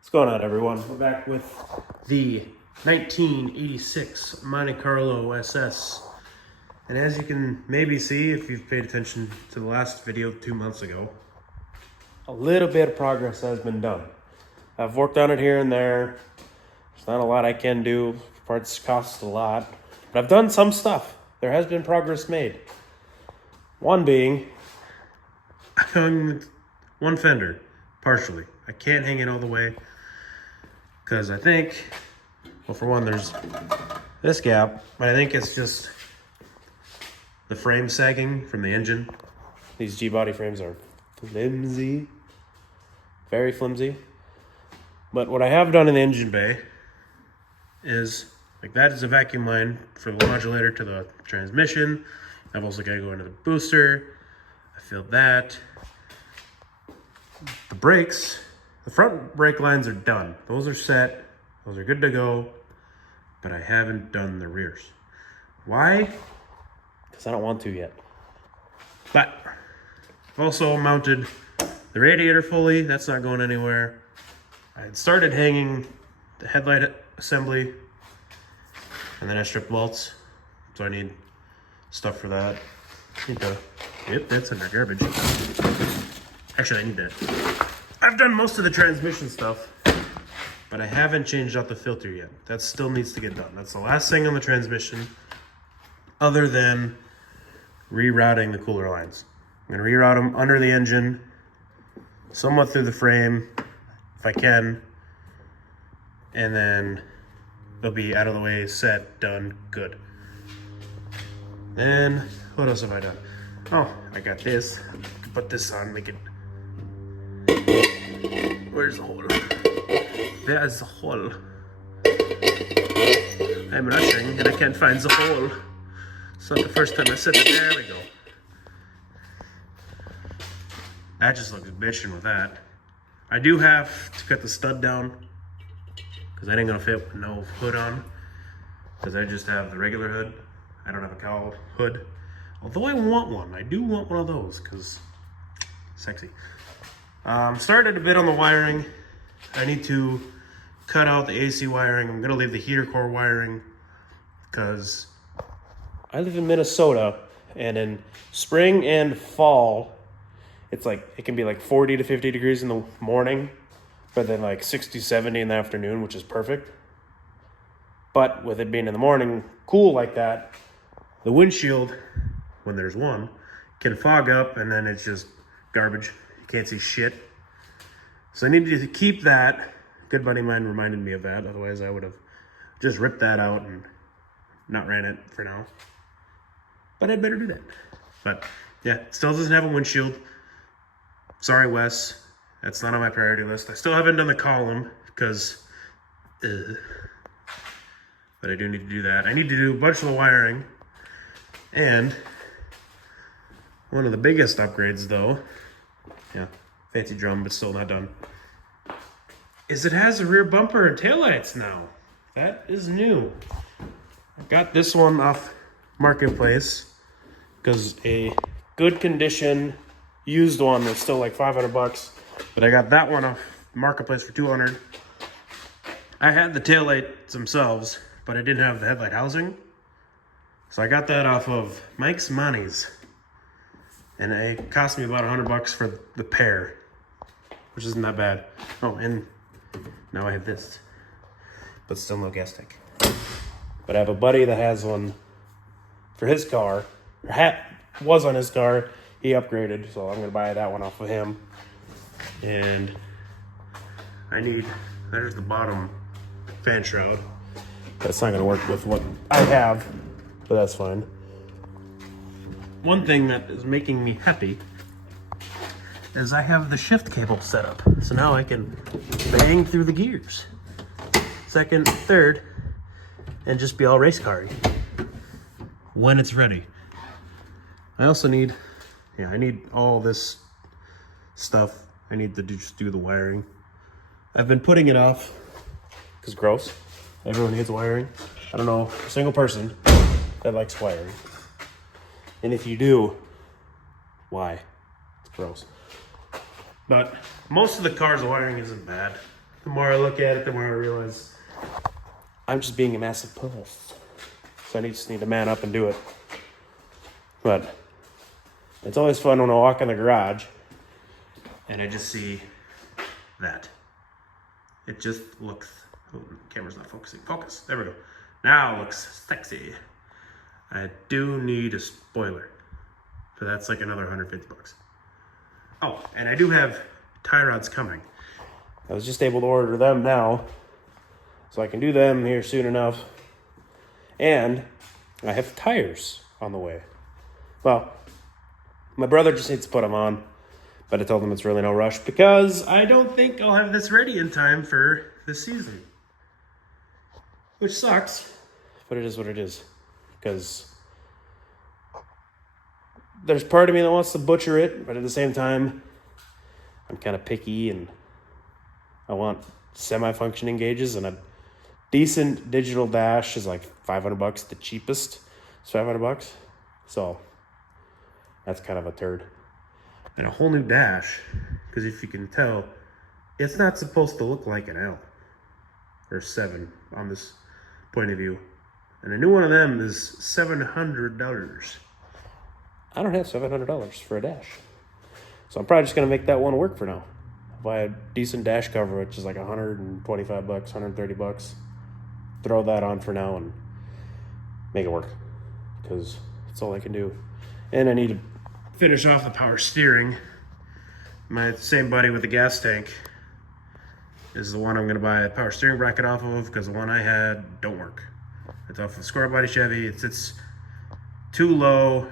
What's going on, everyone? We're back with the 1986 Monte Carlo SS. And as you can maybe see, if you've paid attention to the last video 2 months ago, a little bit of progress has been done. I've worked on it here and there. There's not a lot I can do. Parts cost a lot. But I've done some stuff. There has been progress made. One being, I hung one fender, partially. I can't hang it all the way. Because I think, well, for one, there's this gap, but I think it's just the frame sagging from the engine. These G-body frames are flimsy, very flimsy. But what I have done in the engine bay is, like, that is a vacuum line for the modulator to the transmission. I've also got to go into the booster. I filled that. The brakes. The front brake lines are done. Those are set. Those are good to go. But I haven't done the rears. Why? Because I don't want to yet. But I've also mounted the radiator fully. That's not going anywhere. I had started hanging the headlight assembly. And then I stripped bolts. So I need stuff for that. Yep, that's under garbage. Actually, I need that. I've done most of the transmission stuff, but I haven't changed out the filter yet. That still needs to get done. That's the last thing on the transmission, other than rerouting the cooler lines. I'm gonna reroute them under the engine, somewhat through the frame, if I can, and then they'll be out of the way, set, done, good. Then, what else have I done? Oh, I got this. I can put this on, make it. Where's the hole? There's the hole. I'm rushing and I can't find the hole. It's not the first time I said it. There we go. That just looks bitchin' with that. I do have to cut the stud down because I ain't gonna fit with no hood on, because I just have the regular hood. I don't have a cowl hood. Although I want one. I do want one of those because sexy. Started a bit on the wiring. I need to cut out the AC wiring. I'm gonna leave the heater core wiring because I live in Minnesota, and in spring and fall, it's like, it can be like 40 to 50 degrees in the morning, but then like 60, 70 in the afternoon, which is perfect. But with it being in the morning, cool like that, the windshield, when there's one, can fog up and then it's just garbage. Can't see shit. So I needed to keep that. A good buddy of mine reminded me of that. Otherwise I would have just ripped that out and not ran it for now. But I'd better do that. But yeah, still doesn't have a windshield. Sorry, Wes. That's not on my priority list. I still haven't done the column because, but I do need to do that. I need to do a bunch of the wiring. And one of the biggest upgrades though, yeah, fancy drum, but still not done, is it has a rear bumper and taillights now. That is new. I got this one off Marketplace because a good condition used one was still like $500, but I got that one off Marketplace for $200. I had the taillights themselves, but I didn't have the headlight housing. So I got that off of Mike's Money's. And it cost me about $100 for the pair, which isn't that bad. Oh, and now I have this, but still no gas tank. But I have a buddy that has one for his car, or was on his car. He upgraded, so I'm gonna buy that one off of him. And there's the bottom fan shroud. That's not gonna work with what I have, but that's fine. One thing that is making me happy is I have the shift cable set up. So now I can bang through the gears. Second, third, and just be all race car-y when it's ready. I also need, I need all this stuff. I need to just do the wiring. I've been putting it off because gross. Everyone needs wiring. I don't know a single person that likes wiring. And if you do, why? It's gross. But most of the cars, the wiring isn't bad. the more I look at it, the more I realize I'm just being a massive puss. So I just need to man up and do it. But it's always fun when I walk in the garage and I just see that. It just looks, oh, camera's not focusing. Focus, there we go. Now it looks sexy. I do need a spoiler. So that's like another 150 bucks. Oh, and I do have tie rods coming. I was just able to order them now, so I can do them here soon enough. And I have tires on the way. Well, my brother just needs to put them on, but I told him it's really no rush because I don't think I'll have this ready in time for this season. Which sucks, but it is what it is. Because there's part of me that wants to butcher it, but at the same time, I'm kind of picky and I want semi-functioning gauges, and a decent digital dash is like 500 bucks. The cheapest is 500 bucks. So that's kind of a turd. And a whole new dash, because if you can tell, it's not supposed to look like an L or 7 on this point of view. And a new one of them is $700. I don't have $700 for a dash. So I'm probably just going to make that one work for now. Buy a decent dash cover, which is like 125 bucks, 130 bucks. Throw that on for now and make it work. Because that's all I can do. And I need to finish off the power steering. My same buddy with the gas tank is the one I'm going to buy a power steering bracket off of, because the one I had don't work. It's off of a square body Chevy. It's too low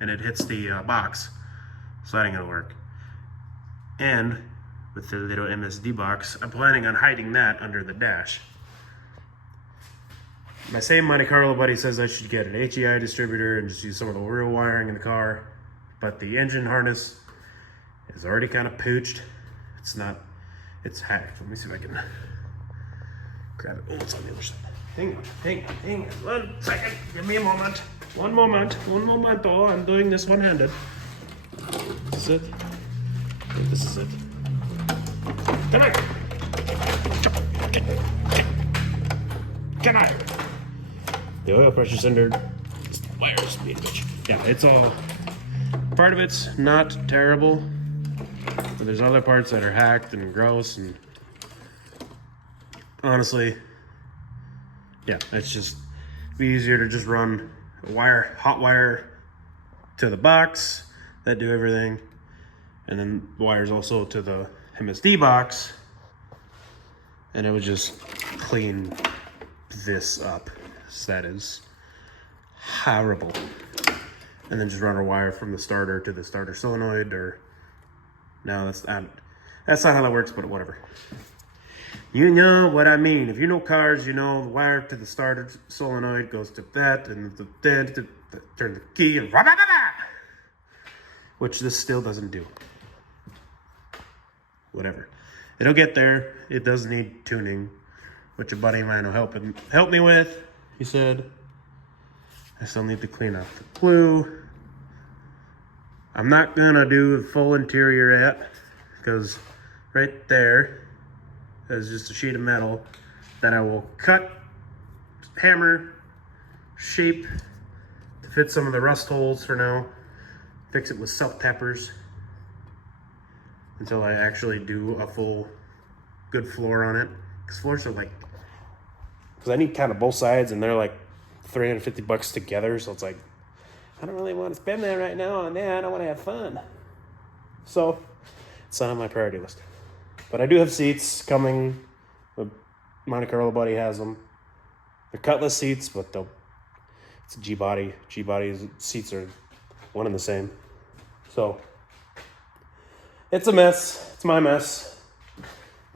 and it hits the box. So that ain't going to work. And with the little MSD box, I'm planning on hiding that under the dash. My same Monte Carlo buddy says I should get an HEI distributor and just use some of the real wiring in the car. But the engine harness is already kind of pooched. It's hacked. Let me see if I can grab it. Oh, it's on the other side. Hang on. 1 second. Give me a moment. One moment. Oh, I'm doing this one-handed. This is it. I think this is it. Can I? The oil pressure sender. Wires being bitch. Yeah, it's all. Part of it's not terrible, but there's other parts that are hacked and gross, and honestly, yeah, it's just be easier to just run a hot wire to the box that do everything, and then wires also to the MSD box, and it would just clean this up. So that is horrible. And then just run a wire from the starter to the starter solenoid, or no, that's not how that works, but whatever. You know what I mean. If you know cars, you know the wire to the starter solenoid goes to that, and then turn the key, and which this still doesn't do. Whatever. It'll get there. It does need tuning, which a buddy of mine will help me with. He said, I still need to clean out the glue. I'm not gonna do the full interior yet, because right there is just a sheet of metal that I will cut, hammer, shape to fit some of the rust holes for now. Fix it with self-tappers until I actually do a full good floor on it. Because floors are like, because I need kind of both sides, and they're like 350 bucks together, so it's like, I don't really want to spend that right now on that. I want to have fun. So it's not on my priority list. But I do have seats coming. The Monte Carlo buddy has them. They're Cutlass seats, but it's a G-body. G-body's seats are one and the same. So it's a mess. It's my mess.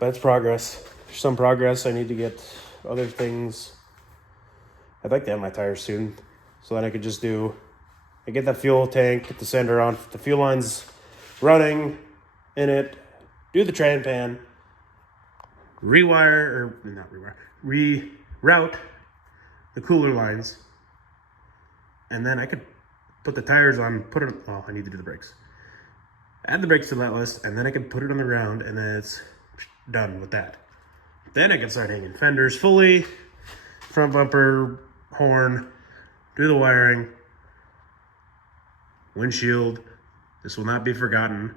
But it's progress. There's some progress. I need to get other things. I'd like to have my tires soon, so that I could just I get that fuel tank, get the sender on, the fuel line's running in it, do the tran pan, reroute the cooler lines, and then I could put the tires on, I need to do the brakes. Add the brakes to that list, and then I can put it on the ground, and then it's done with that. Then I can start hanging fenders fully, front bumper, horn, do the wiring, windshield. This will not be forgotten.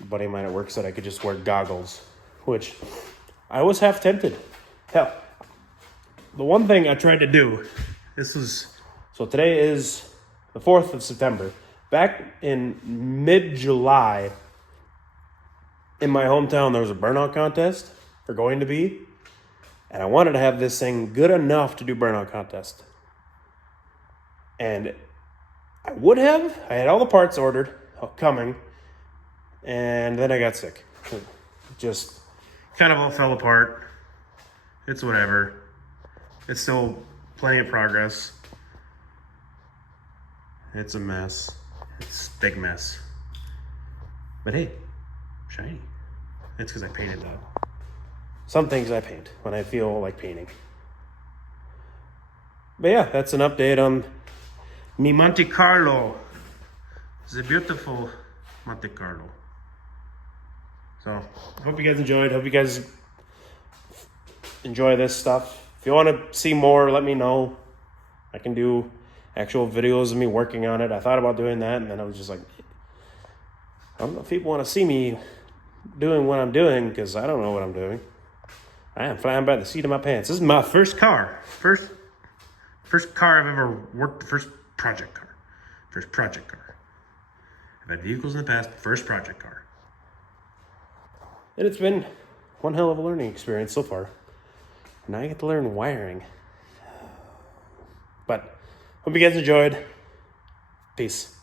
A buddy of mine at work said I could just wear goggles, which I was half tempted. Hell, the one thing I tried to do, so today is the 4th of September. Back in mid-July, in my hometown, there was a burnout contest, or going to be, and I wanted to have this thing good enough to do burnout contest. And I would have. I had all the parts ordered, coming, and then I got sick. It just kind of all fell apart. It's whatever. It's still plenty of progress. It's a mess. It's a big mess. But hey, shiny. It's because I painted that. Some things I paint when I feel like painting. But yeah, that's an update on mi Monte Carlo. It's a beautiful Monte Carlo. So, hope you guys enjoyed. Hope you guys enjoy this stuff. If you want to see more, let me know. I can do actual videos of me working on it. I thought about doing that, and then I was just like, I don't know if people want to see me doing what I'm doing, because I don't know what I'm doing. I am flying by the seat of my pants. This is my first car. First car I've ever worked, first project car. First project car. I've had vehicles in the past, first project car. And it's been one hell of a learning experience so far. Now I get to learn wiring. But hope you guys enjoyed. Peace.